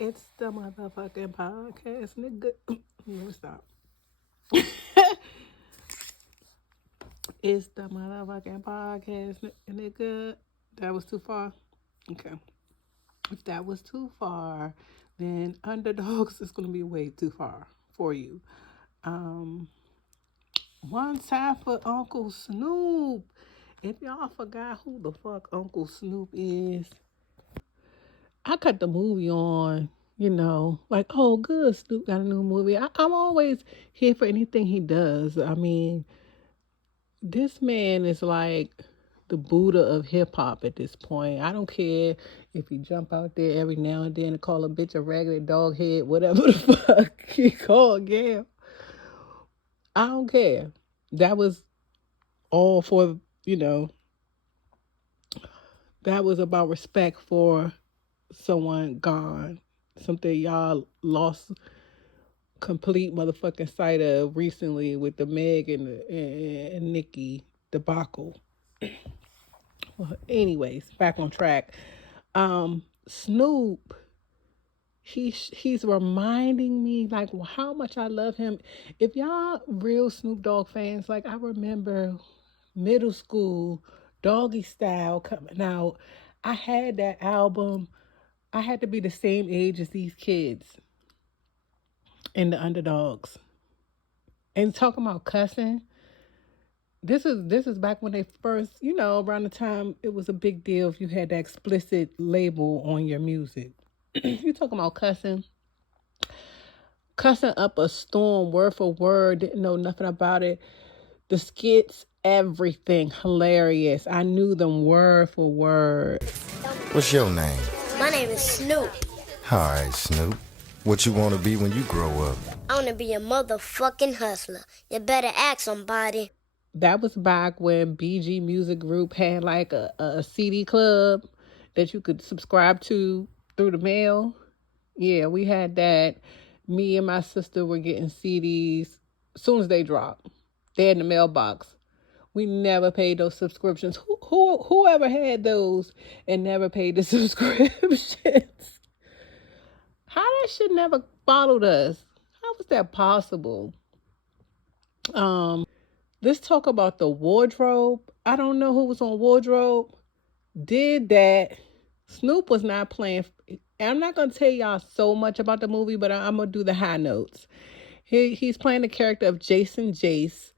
It's the motherfucking podcast, nigga. Let me stop. It's the motherfucking podcast, nigga. That was too far. Okay. If that was too far, then Underdogs is gonna be way too far for you. Um, One time for Uncle Snoop. If y'all forgot who the fuck Uncle Snoop is, I cut the movie on, like, oh, good, Snoop got a new movie. I'm always here for anything he does. I mean, this man is like the Buddha of hip hop at this point. I don't care if he jump out there every now and then and call a bitch a ragged dog head, whatever the fuck he called Gail. I don't care. That was all for, you know, that was about respect for someone gone. Something y'all lost complete motherfucking sight of recently with the Meg and Nicki debacle. Well, anyways, back on track. Snoop, he's reminding me like how much I love him. If y'all real Snoop Dogg fans, like I remember middle school, Doggy Style coming out. I had that album. I had to be the same age as these kids in the Underdogs. And talking about cussing, this is back when they first, around the time it was a big deal if you had that explicit label on your music. You talking about cussing up a storm word for word, didn't know nothing about it. The skits, everything hilarious. I knew them word for word. What's your name? My name is Snoop. All right, Snoop. What you want to be when you grow up? I want to be a motherfucking hustler. You better ask somebody. That was back when BG Music Group had like a CD club that you could subscribe to through the mail. Yeah, we had that. Me and my sister were getting CDs as soon as they dropped. They're in the mailbox. We never paid those subscriptions. Whoever had those and never paid the subscriptions? How that shit never followed us? How was that possible? Let's talk about the wardrobe. I don't know who was on wardrobe. Did that. Snoop was not playing. I'm not going to tell y'all so much about the movie, but I'm going to do the high notes. He's playing the character of Jason Jace,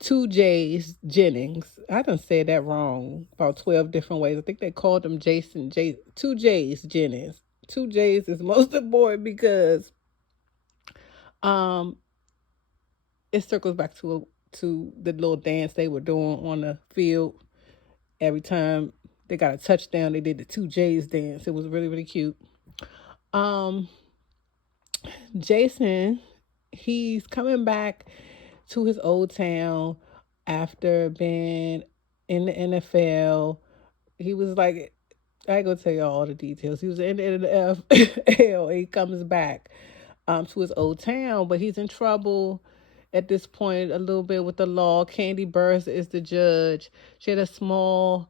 2J's Jennings. I done said that wrong about 12 different ways. I think they called him Jason J. 2J's Jennings. 2J's is most important because it circles back to the little dance they were doing on the field. Every time they got a touchdown, they did the 2J's dance. It was really, really cute. Jason, he's coming back to his old town after being in the NFL. He was like, I ain't gonna tell you all the details. He was in the NFL. He comes back to his old town, but he's in trouble at this point a little bit with the law. Candy Burrs is the judge. She had a small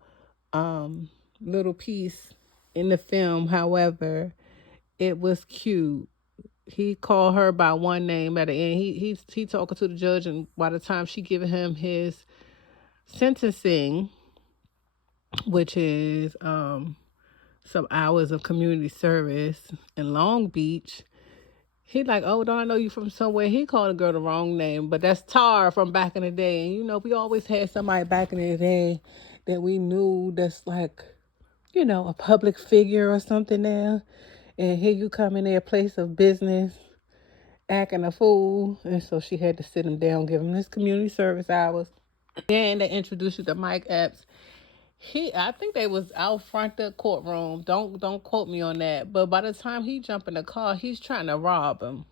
little piece in the film. However, it was cute. He called her by one name at the end. He talking to the judge, and by the time she giving him his sentencing, which is some hours of community service in Long Beach, he like, oh, don't I know you from somewhere? He called a girl the wrong name, but that's Tar from back in the day. And we always had somebody back in the day that we knew that's like, a public figure or something now. And here you come in their place of business acting a fool. And so she had to sit him down, give him his community service hours. Then they introduced you to Mike Epps. I think they was out front the courtroom. Don't quote me on that. But by the time he jumped in the car, he's trying to rob him.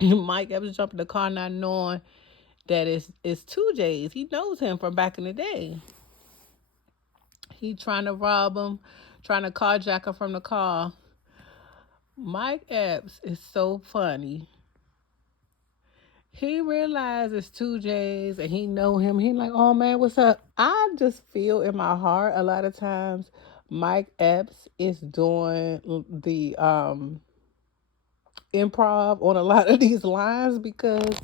Mike Epps jumped in the car not knowing that it's 2J's. He knows him from back in the day. He trying to rob him, trying to carjack him from the car. Mike Epps is so funny. He realizes 2J's and he know him. He like, oh man, what's up? I just feel in my heart a lot of times Mike Epps is doing the improv on a lot of these lines because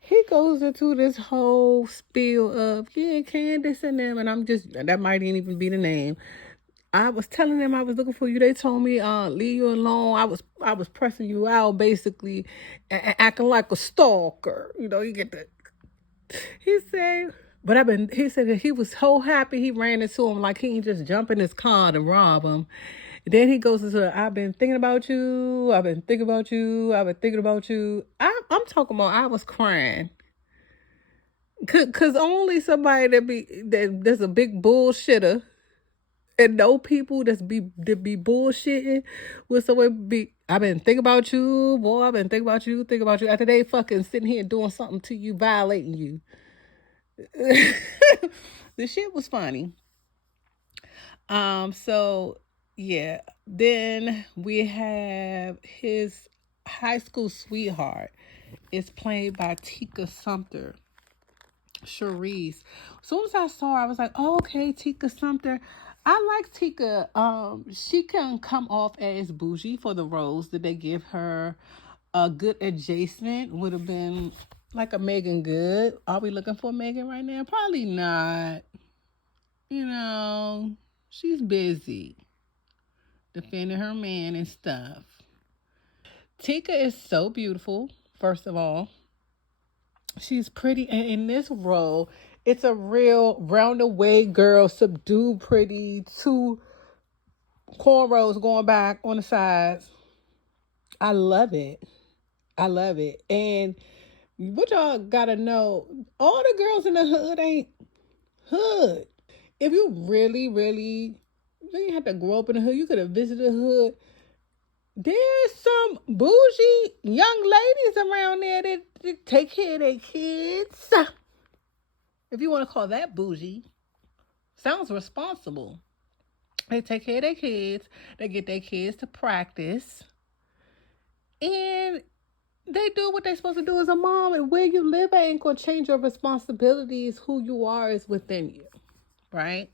he goes into this whole spiel of, yeah, Candace and them, and I'm just, that might even be the name. I was telling them I was looking for you. They told me, leave you alone. I was pressing you out, basically, and acting like a stalker. You know, you get the. He said, but he said that he was so happy he ran into him like he ain't just jump in his car to rob him. Then he goes into, I've been thinking about you. I've been thinking about you. I've been thinking about you. I'm talking about, I was crying. Cause only somebody that's a big bullshitter and know people that be bullshitting with someone be, I've been thinking about you, boy. I've been thinking about you. After they fucking sitting here doing something to you, violating you. The shit was funny. So yeah. Then we have his high school sweetheart. It's played by Tika Sumpter. Charisse. As soon as I saw her, I was like, oh, okay, Tika Sumpter. I like Tika. She can come off as bougie for the roles that they give her. A good adjacent would have been like a Megan Good. Are we looking for Megan right now? Probably not. You know, she's busy defending her man and stuff. Tika is so beautiful, first of all. She's pretty, and in this role, it's a real roundaway girl, subdued, pretty, two cornrows going back on the sides. I love it. I love it. And what y'all gotta know, all the girls in the hood ain't hood. If you really, really, you didn't have to grow up in the hood. You could have visited the hood. There's some bougie young ladies around there that take care of their kids. If you want to call that bougie, sounds responsible. They take care of their kids. They get their kids to practice. And they do what they're supposed to do as a mom. And where you live at ain't going to change your responsibilities. Who you are is within you. Right?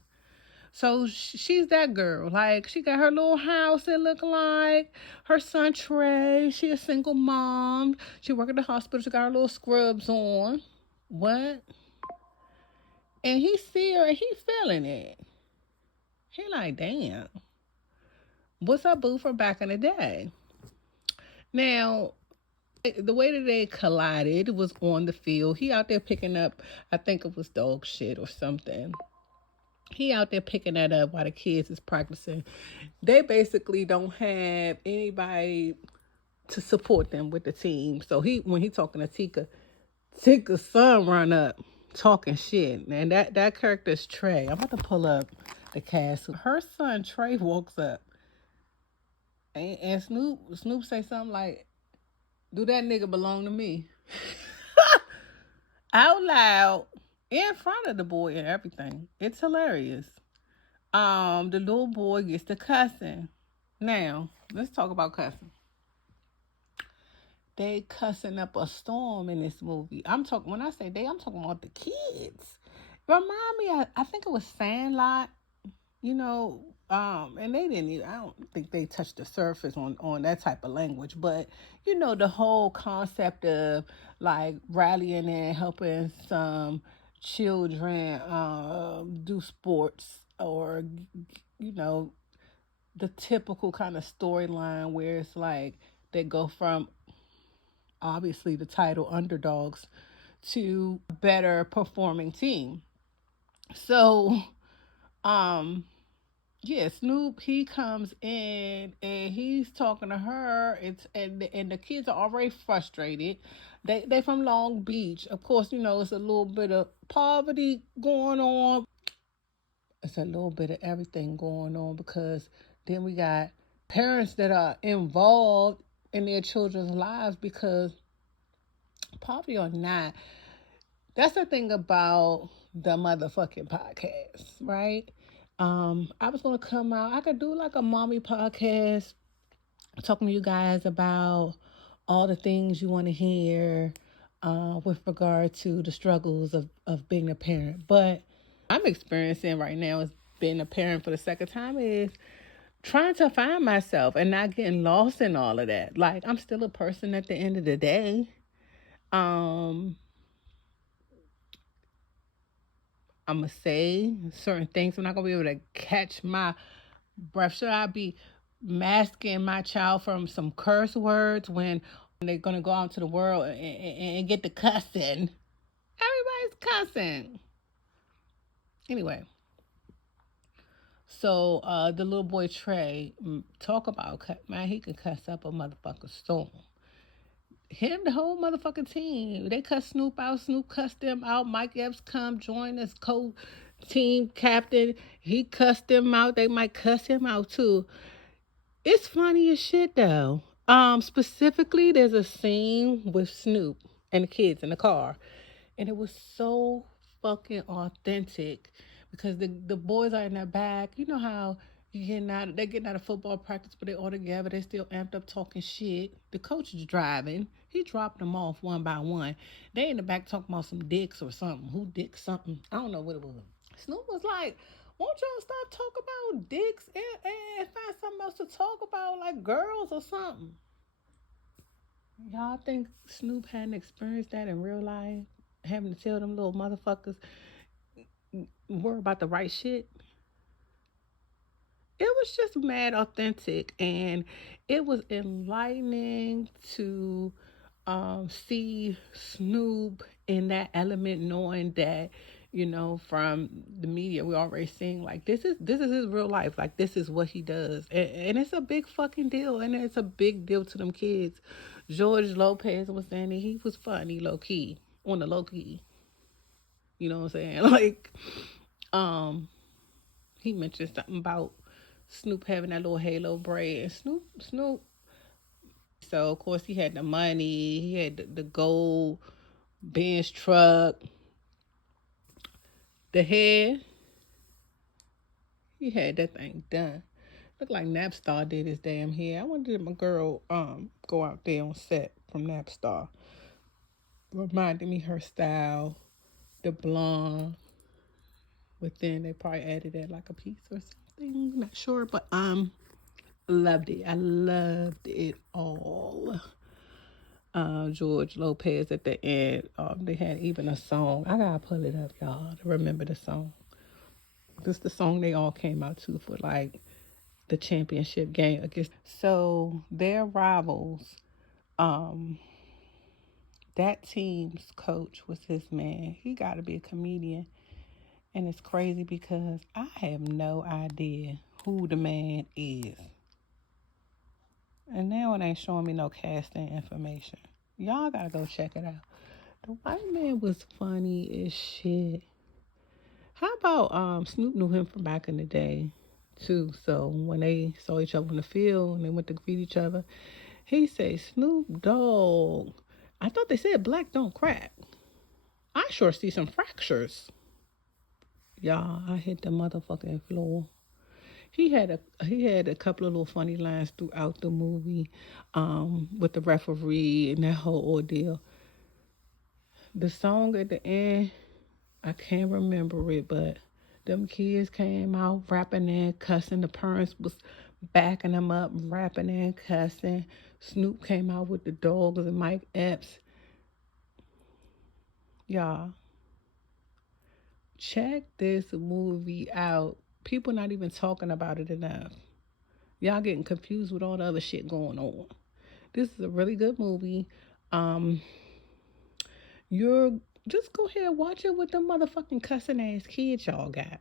So she's that girl. Like, she got her little house that look like her son Trey. She a single mom. She work at the hospital. She got her little scrubs on. What? And he see her and he feeling it. He like, damn. What's up, boo, from back in the day? Now, the way that they collided was on the field. He out there picking up, I think it was dog shit or something. He out there picking that up while the kids is practicing. They basically don't have anybody to support them with the team. So when he talking to Tika, Tika's son run up talking shit. And that character is Trey. I'm about to pull up the cast. Her son Trey walks up. And Snoop say something like, do that nigga belong to me? Out loud in front of the boy and everything. It's hilarious. The little boy gets to cussing. Now, let's talk about cussing. They cussing up a storm in this movie. When I say they, I'm talking about the kids. Remind me, I think it was Sandlot, you know, and they didn't even, I don't think they touched the surface on that type of language, but you know, the whole concept of like rallying and helping some children do sports, or you know, the typical kind of storyline where it's like they go from obviously the title Underdoggs to a better performing team. So um yeah, Snoop, he comes in and he's talking to her. And the kids are already frustrated. They from Long Beach. Of course, you know, it's a little bit of poverty going on. It's a little bit of everything going on, because then we got parents that are involved in their children's lives, because poverty or not, that's the thing about the motherfucking podcast, right? I was gonna come out. I could do like a mommy podcast, talking to you guys about all the things you want to hear, with regard to the struggles of being a parent. But I'm experiencing right now is being a parent for the second time is trying to find myself and not getting lost in all of that. Like, I'm still a person at the end of the day. Um, I'm gonna say certain things. I'm not gonna be able to catch my breath. Should I be masking my child from some curse words when they're gonna go out to the world and get the cussing? Everybody's cussing. Anyway, so the little boy Trey, talk about man, he can cuss up a motherfucker storm. Him, the whole motherfucking team. They cussed Snoop out. Snoop cussed them out. Mike Epps come join as co-team captain. He cussed them out. They might cuss him out too. It's funny as shit though. Specifically, there's a scene with Snoop and the kids in the car, and it was so fucking authentic because the boys are in the back. You know how they're getting out of football practice, but they all together. They still amped up talking shit. The coach is driving. He dropped them off one by one. They in the back talking about some dicks or something. Who dicks something? I don't know what it was. Snoop was like, won't y'all stop talking about dicks and find something else to talk about, like girls or something? Y'all think Snoop hadn't experienced that in real life? Having to tell them little motherfuckers worry about the right shit? It was just mad authentic, and it was enlightening to see Snoop in that element, knowing that from the media we already seeing like this is his real life, like this is what he does, and it's a big fucking deal, and it's a big deal to them kids. George Lopez was saying that he was funny low key, on the low key. You know what I'm saying? Like, um, he mentioned something about Snoop having that little halo braid, and Snoop. So of course he had the money, he had the gold Benz truck, the hair. He had that thing done. Looked like Napstar did his damn hair. I wonder if my girl go out there on set from Napstar. Reminded me her style, the blonde. But then they probably added that like a piece or something. Not sure, but loved it. I loved it all. George Lopez at the end. They had even a song. I gotta pull it up, y'all, to remember the song. This is the song they all came out to for like the championship game against. So their rivals. Um, that team's coach was his man. He got to be a comedian, and it's crazy because I have no idea who the man is. And now it ain't showing me no casting information. Y'all gotta go check it out. The white man was funny as shit. How about Snoop knew him from back in the day too. So when they saw each other in the field and they went to greet each other, he said, Snoop Dogg. I thought they said black don't crack. I sure see some fractures. Y'all, I hit the motherfucking floor. He had a couple of little funny lines throughout the movie, with the referee and that whole ordeal. The song at the end, I can't remember it, but them kids came out rapping and cussing. The parents was backing them up, rapping and cussing. Snoop came out with the dogs and Mike Epps. Y'all, check this movie out. People not even talking about it enough. Y'all getting confused with all the other shit going on. This is a really good movie. Um, you're just go ahead and watch it with the motherfucking cussing ass kids y'all got.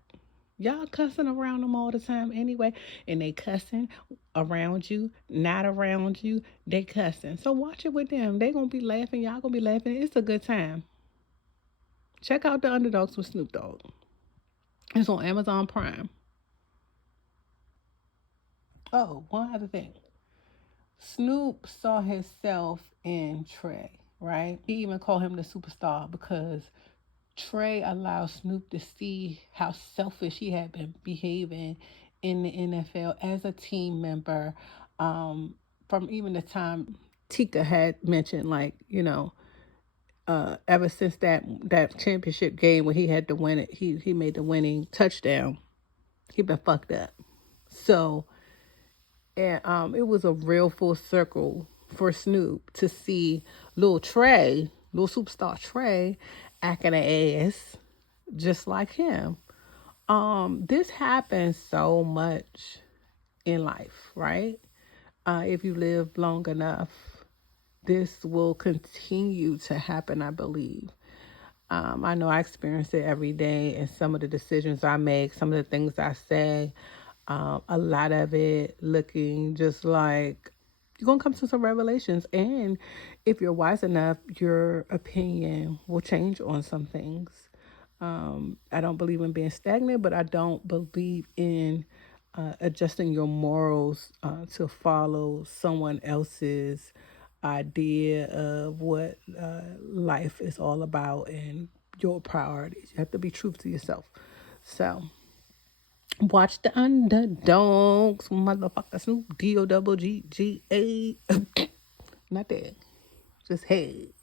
Y'all cussing around them all the time anyway, and they cussing around you, not around you. They cussing. So watch it with them. They gonna be laughing. Y'all gonna be laughing. It's a good time. Check out the Underdogs with Snoop Dogg. It's on Amazon Prime. Oh, one other thing. Snoop saw himself in Trey, right? He even called him the superstar because Trey allowed Snoop to see how selfish he had been behaving in the NFL as a team member. From even the time Tika had mentioned, like, ever since that championship game when he had to win it, he made the winning touchdown. He been fucked up. So And it was a real full circle for Snoop to see Lil Trey, Lil Superstar Trey, acting an ass just like him. This happens so much in life, right? If you live long enough, this will continue to happen, I believe. I know I experience it every day, and some of the decisions I make, some of the things I say, a lot of it looking just like you're going to come to some revelations. And if you're wise enough, your opinion will change on some things. I don't believe in being stagnant, but I don't believe in adjusting your morals to follow someone else's idea of what life is all about and your priorities. You have to be true to yourself. So watch the underdogs, motherfucker Snoop D O double G G A. Not that. Just hey.